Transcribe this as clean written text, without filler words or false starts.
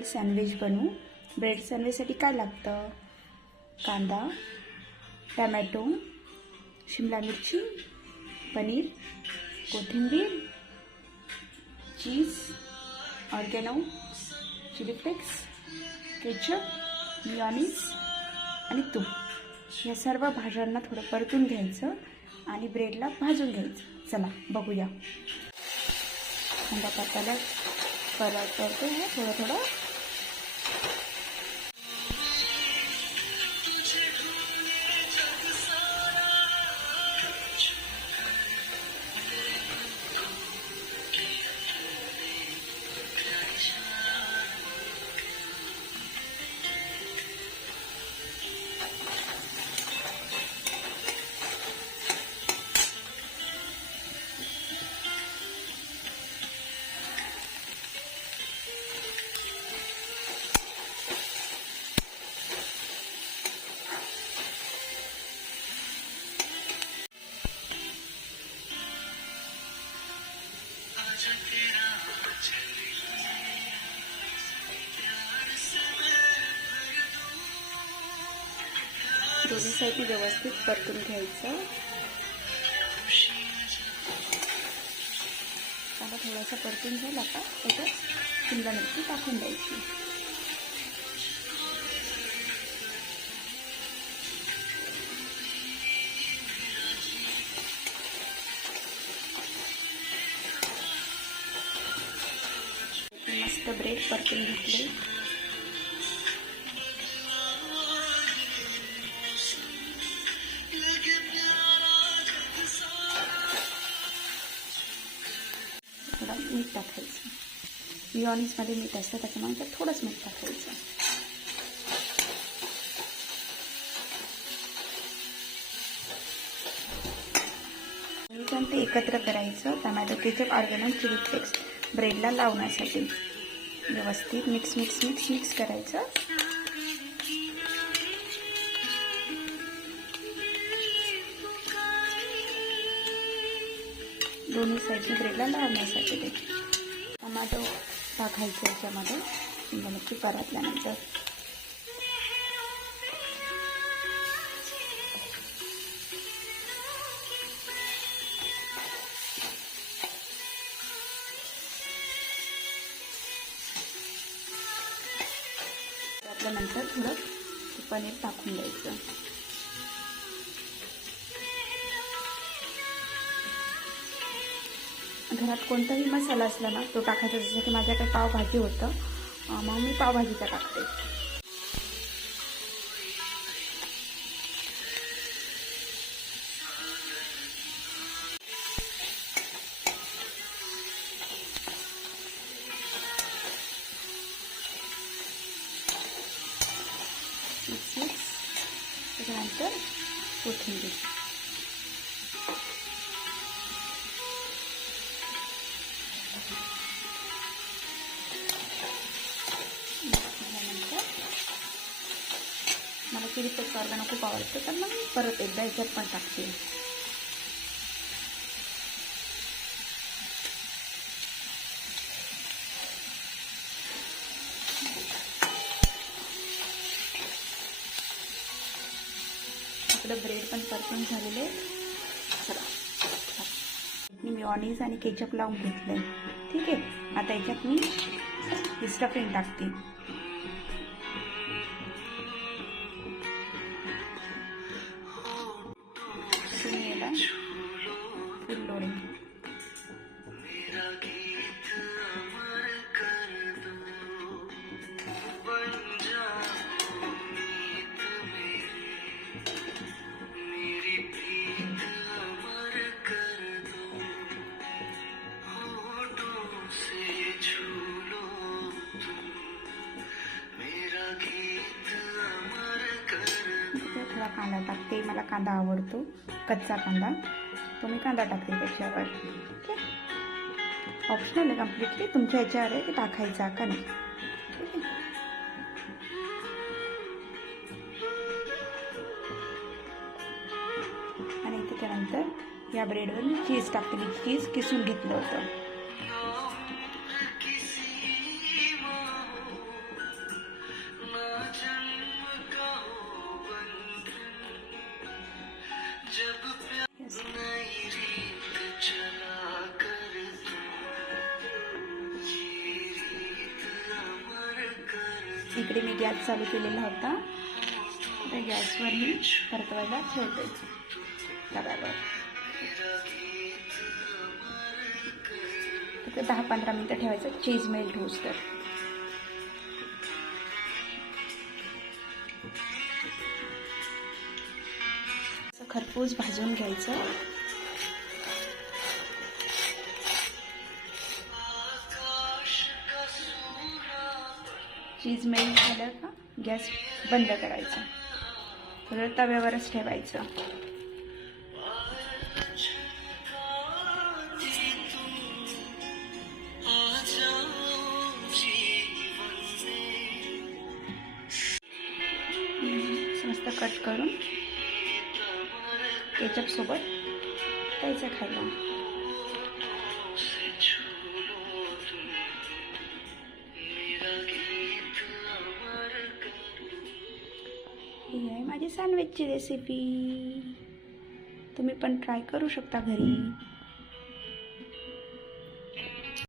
Bread sandwich बनवू। Bread सँडविचसाठी काय लागतं? कांदा, टमॅटो, शिमला मिरची, पनीर, कोथिंबीर, चीज, ऑर्गॅनो, चिली फ्लेक्स, केचप, मेयोनीज आणि तूप। या सर्व भाज्यांना थोडं परतून घ्यायचं आणि ब्रेडला भाजून घ्यायचं। चला बघूया। कांदा परतायला परतवते आहे थोडं थोडं। दोन्ही साईडने व्यवस्थित परतून घ्यायचं। कांदा थोडासा परतून झाला का त्याच्यात शिमला मिरची टाकून द्यायची। मस्त ब्रेड परतून घेतले। थोडा मीठ टाकायचं। मेयोनीजमध्ये मीठ असतं त्याच्यामुळे थोडंच मीठ टाकायचं। ते एकत्र करायचं। टमॅटो केचप, ऑर्गॅनो, चिली फ्लेक्स ब्रेडला लावण्यासाठी व्यवस्थित मिक्स मिक्स मिक्स मिक्स करायचं। दोन्ही साईडने ब्रेडला लावण्यासाठी ते टमाटो टाकायचं याच्यामध्ये नक्की परतल्यानंतर। त्यानंतर थोडं पनीर टाकून द्यायचं। घरात कोणताही मसाला असला ना तो टाकायचा। जसं की माझ्याकडे पावभाजी होतं मग मी पावभाजीचा टाकते। त्याच्यानंतर कोथिंबीर। मला चिली फ्लेक्स ऑर्गॅनो खूप आवडतं तर मग परत एकदा याच्यात पण टाकते। आपलं ब्रेड पण परतून झालेले। चला मी मेयोनीज आणि केचप लावून घेतलंय। ठीक आहे, आता याच्यात मी स्टफिंग टाकते। फुल लोडिंग। थोडा कांदा टाकते। मला कांदा आवडतो, कच्चा कांदा, तो मी कांदा टाकते त्याच्यावर। ठीक आहे, ऑप्शनल आहे कम्प्लिटली, तुमच्या ह्याच्यावर आहे की टाकायचा का नाही। ठीक आहे, आणि त्याच्यानंतर या ब्रेडवर मी चीज टाकते। मी चीज किसून घेतलं होतं। इकडे मी गॅस चालू केलेला होता. आता गॅसवर मी परतवायला ठेवते तव्यावर. फक्त 10-15 मिनटं ठेवायचं चीज मेल्ट होऊस तर. खरपूस भाजून घ्यायचं. चीज मेल्ट झालं का गॅस बंद करायचा. सगळं तव्यावरच ठेवायचं. मस्त कट करून केचप सोबत द्यायचं खायला. ही आहे माझी सँडविचची रेसिपी. तुम्ही पण ट्राय करू शकता घरी.